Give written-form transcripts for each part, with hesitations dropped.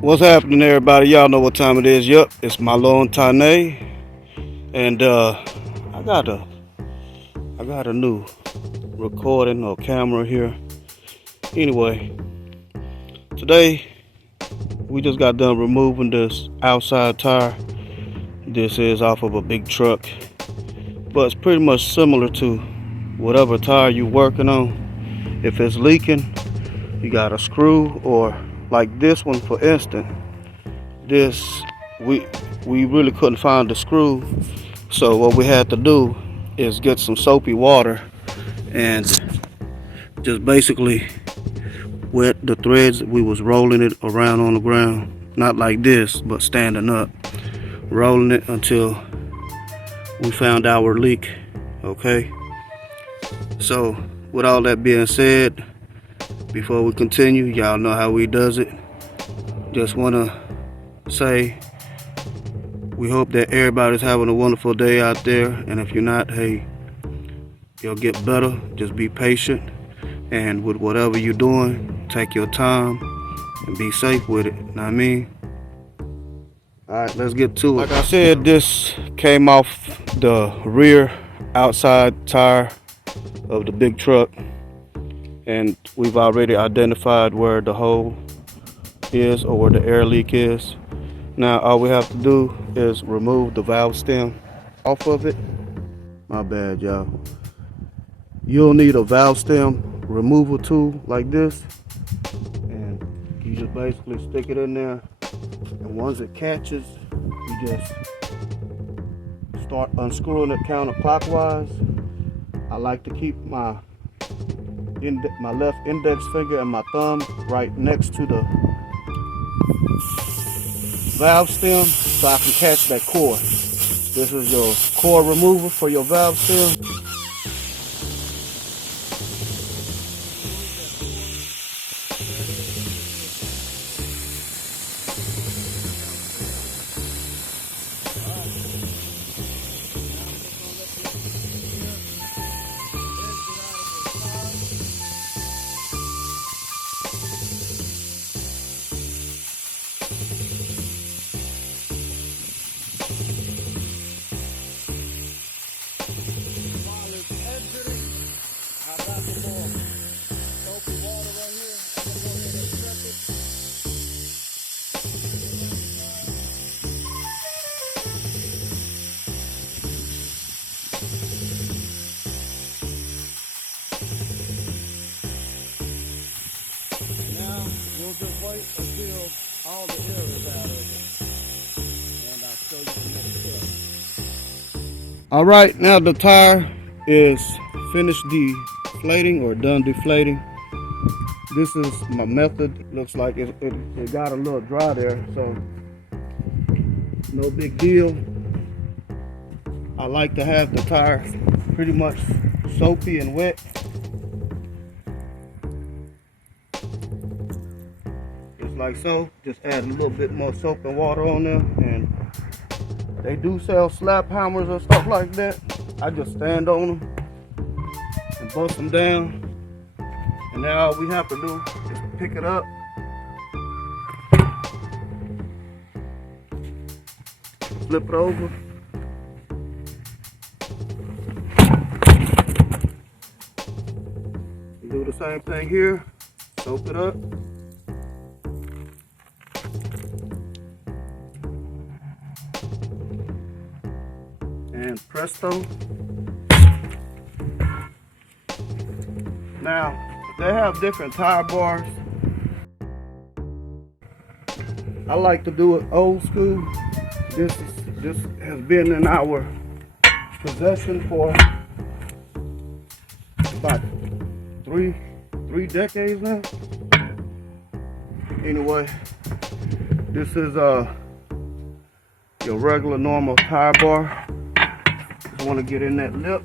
What's happening, everybody? Y'all know what time it is. Yep, it's Mahlon Tane, and I got a new recording or camera here. Anyway, today we just got done removing this outside tire. This is off of a big truck, but it's pretty much similar to whatever tire you're working on. If it's leaking, you got a screw, or like this one, for instance. This we really couldn't find the screw, so what we had to do is get some soapy water and just basically wet the threads. We was rolling it around on the ground, not like this, but standing up, rolling it until we found our leak. Okay, so with all that being said, before we continue, y'all know how we does it. Just want to say we hope that everybody's having a wonderful day out there, and if you're not, hey, you'll get better. Just be patient, and with whatever you're doing, take your time and be safe with it. Know what I mean? Alright, let's get to it. Like I said, this came off the rear outside tire of the big truck, and we've already identified where the hole is, or where the air leak is. Now all we have to do is remove the valve stem off of it. My bad, y'all. You'll need a valve stem removal tool like this, and you just basically stick it in there, and once it catches, you just start unscrewing it counterclockwise. I like to keep my left index finger and my thumb right next to the valve stem so I can catch that core. This is your core remover for your valve stem. We'll just wait until all the air is out of it, and I'll show you the next step. All right, now the tire is finished deflating, or done deflating. This is my method. Looks like it got a little dry there, so no big deal. I like to have the tire pretty much soapy and wet. Like so, just add a little bit more soap and water on there, and they do sell slap hammers or stuff like that. I just stand on them and bust them down, and now all we have to do is pick it up, flip it over, do the same thing here, soap it up. And presto. Now, they have different tire bars. I like to do it old school. This has been in our possession for about three decades now. Anyway, this is your regular normal tire bar. I want to get in that lip.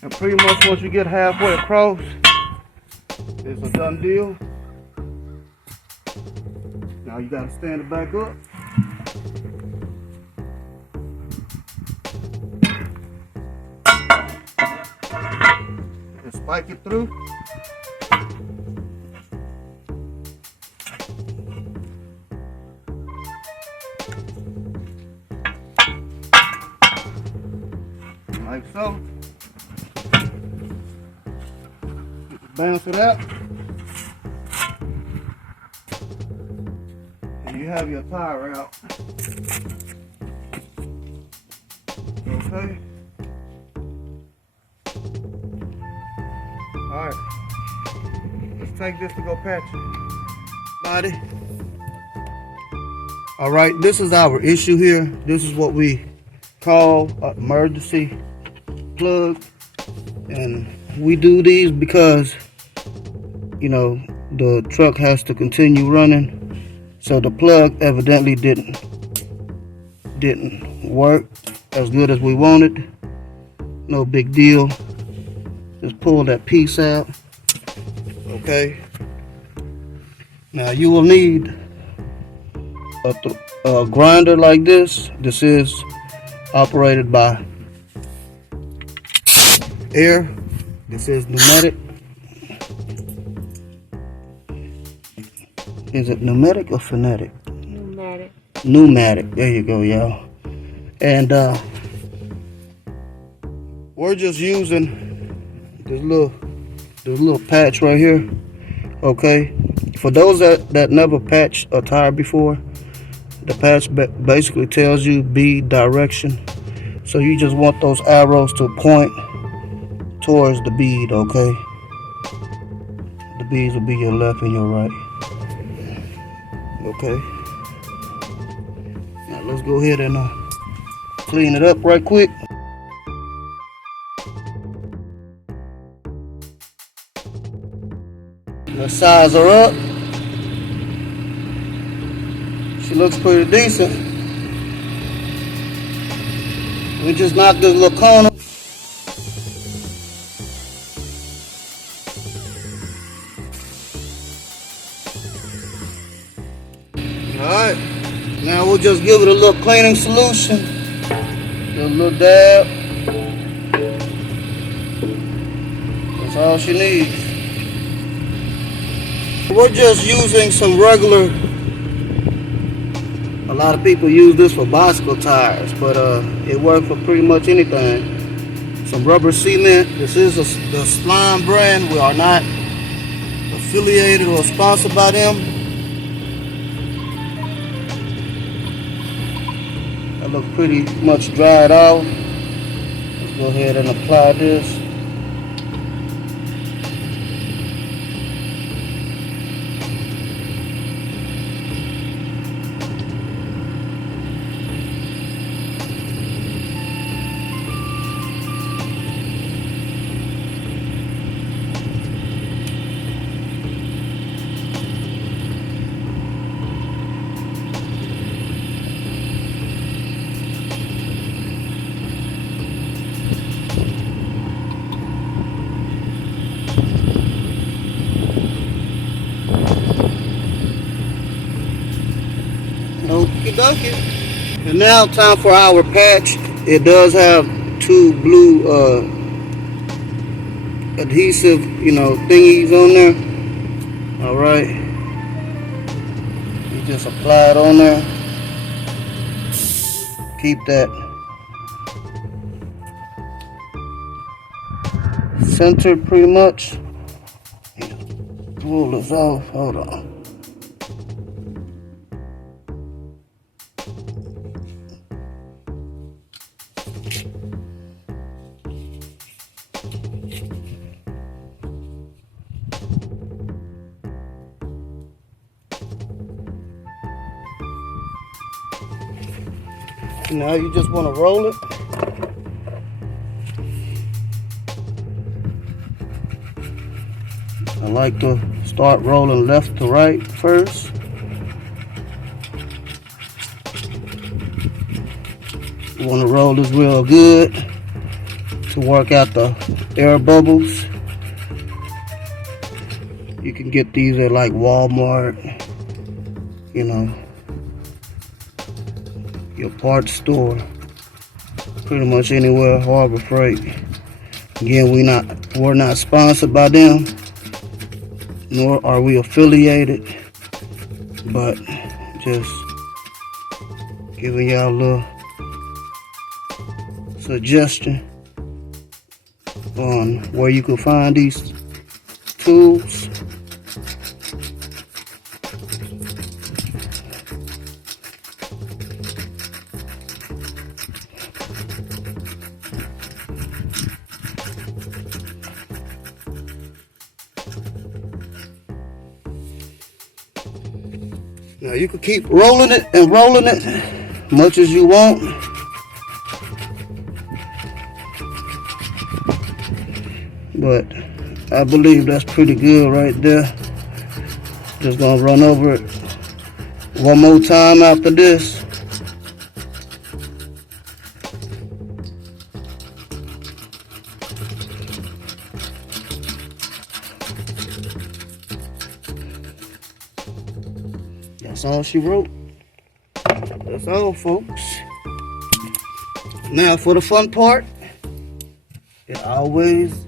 And pretty much once you get halfway across, it's a done deal. Now you gotta stand it back up. And spike it through. Like so. Bounce it out. And you have your tire out. Okay. Alright. Let's take this to go patch it. Body. Alright, this is our issue here. This is what we call an emergency plug. And we do these because, you know, the truck has to continue running. So the plug evidently didn't work as good as we wanted. No big deal. Just pull that piece out. Okay. Now you will need a grinder like this. This is operated by air. This is pneumatic. Is it pneumatic or phonetic? Pneumatic. Pneumatic. There you go, y'all. And we're just using this little patch right here. Okay. For those that never patched a tire before, the patch basically tells you bead direction. So you just want those arrows to point towards the bead, okay? The beads will be your left and your right. Okay. Now let's go ahead and clean it up right quick. Let's size her up. She looks pretty decent. We just knocked this little corner. Alright, now we'll just give it a little cleaning solution. Do a little dab. That's all she needs. We're just using some regular, a lot of people use this for bicycle tires, but it works for pretty much anything. Some rubber cement. This is the Slime brand. We are not affiliated or sponsored by them. That looks pretty much dried off. Let's go ahead and apply this. Okie dokie. And now time for our patch. It does have two blue adhesive, thingies on there. Alright. You just apply it on there. Keep that centered pretty much. Pull this off. Hold on. Now you just want to roll it. I like to start rolling left to right first. You want to roll this real good to work out the air bubbles. You can get these at like Walmart, you know, your parts store, pretty much anywhere, Harbor Freight. Again, we're not sponsored by them, nor are we affiliated, but just giving y'all a little suggestion on where you can find these tools. Now you can keep rolling it and rolling it much as you want. But I believe that's pretty good right there. Just gonna run over it one more time after this. That's all she wrote. That's all, folks. Now for the fun part. It always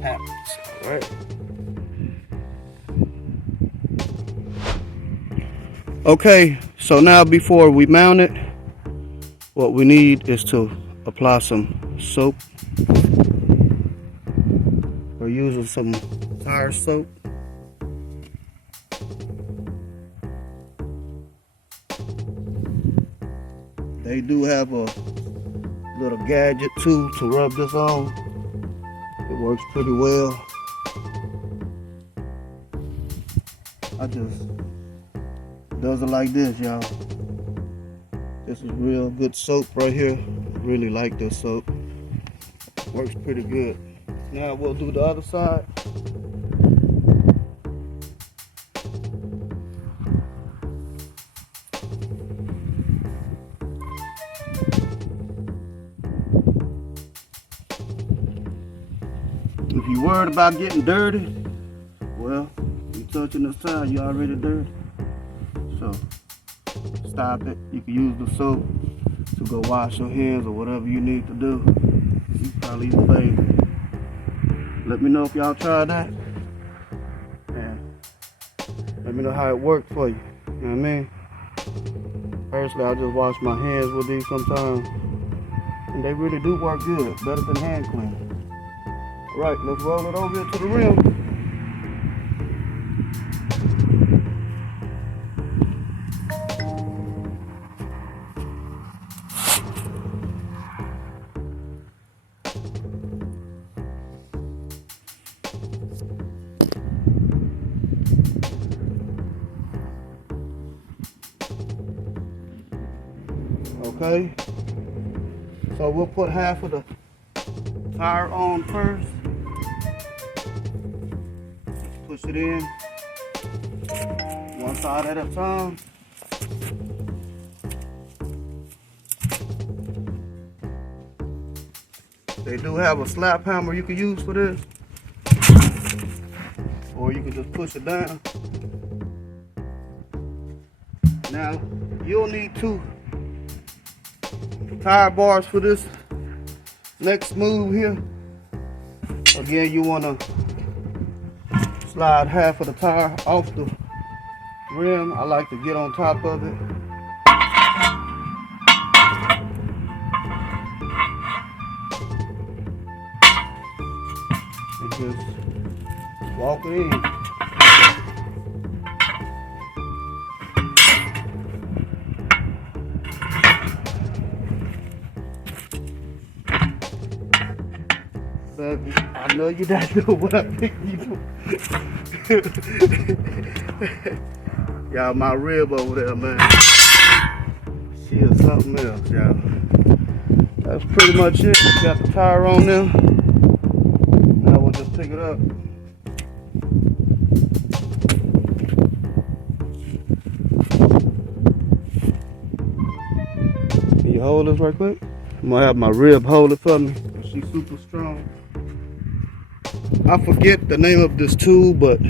happens, right? Okay, so now before we mount it, what we need is to apply some soap. We're using some tire soap. They do have a little gadget too to rub this on. It works pretty well. I just does it like this, y'all. This is real good soap right here. I really like this soap. Works pretty good. Now we'll do the other side. If you're worried about getting dirty, well, you're touching the side, you're already dirty. So, stop it. You can use the soap to go wash your hands or whatever you need to do. You probably favorite. Let me know if y'all try that. And let me know how it worked for you. You know what I mean? Personally, I just wash my hands with these sometimes. And they really do work good. Better than hand cleaning. Right, let's roll it over to the rim. Okay, so we'll put half of the tire on first. Push it in one side at a time. They do have a slap hammer you can use for this, or you can just push it down. Now you'll need 2 tire bars for this next move here. Again, you want to slide half of the tire off the rim. I like to get on top of it. And just walk it in. Baby, I know you not doing what I think you do. Y'all, my rib over there, man. She is something else, y'all. That's pretty much it. Got the tire on there. Now we'll just pick it up. Can you hold this right quick? I'm gonna have my rib hold it for me. She's super strong. I forget the name of this tool, but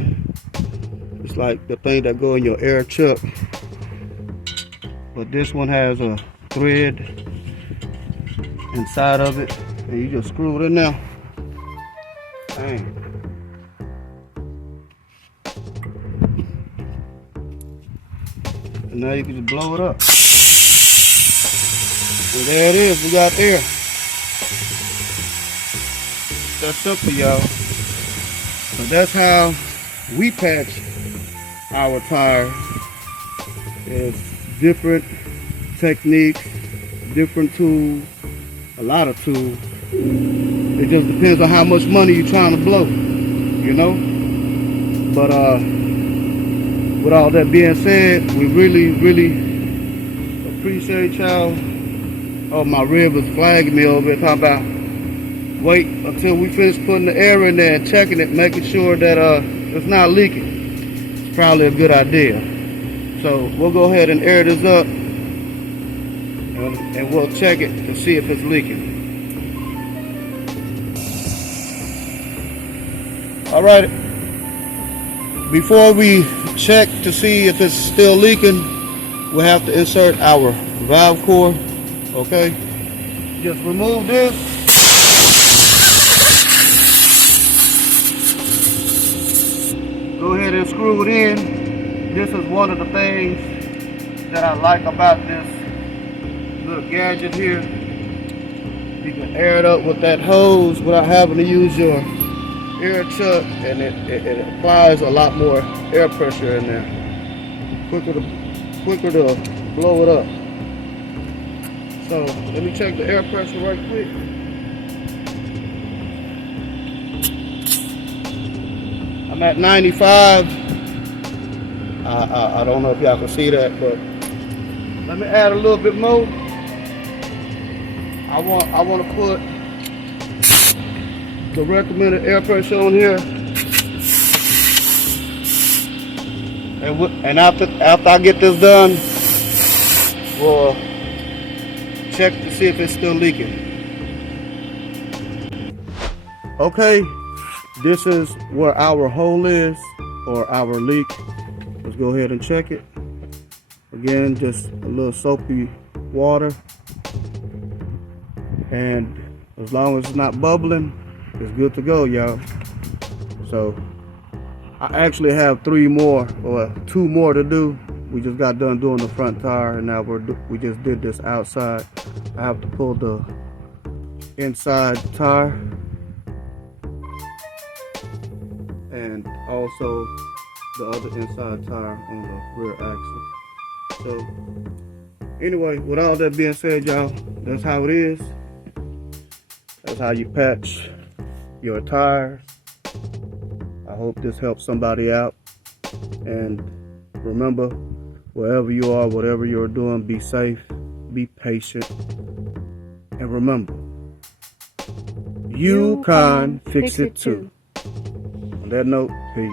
It's like the thing that go in your air chuck. But this one has a thread inside of it, and you just screw it in there. Dang. And now you can just blow it up. And there it is, we got air. That's simple, y'all. So that's how we patch our tire. It's different techniques, different tools, a lot of tools. It just depends on how much money you're trying to blow, you know? But with all that being said, we really appreciate y'all. Oh, my rib was flagging me over there talking about wait until we finish putting the air in there and checking it, making sure that it's not leaking. It's probably a good idea. So we'll go ahead and air this up, and we'll check it to see if it's leaking. All right, before we check to see if it's still leaking, we'll have to insert our valve core. Okay, just remove this. Go ahead and screw it in. This is one of the things that I like about this little gadget here. You can air it up with that hose without having to use your air chuck, and it applies a lot more air pressure in there. Quicker to blow it up. So let me check the air pressure right quick. I'm at 95. I don't know if y'all can see that, but let me add a little bit more. I want to put the recommended air pressure on here, and after I get this done, we'll check to see if it's still leaking. Okay, this is where our hole is, or our leak. Let's go ahead and check it. Again, just a little soapy water, and as long as it's not bubbling, it's good to go, y'all. So I actually have 2 more to do. We just got done doing the front tire, and now we just did this outside. I have to pull the inside tire and also the other inside tire on the rear axle. So anyway, with all that being said, y'all, that's how it is. That's how you patch your tires. I hope this helps somebody out. And remember, wherever you are, whatever you're doing, be safe, be patient, and remember, you can fix it too. On that note, peace.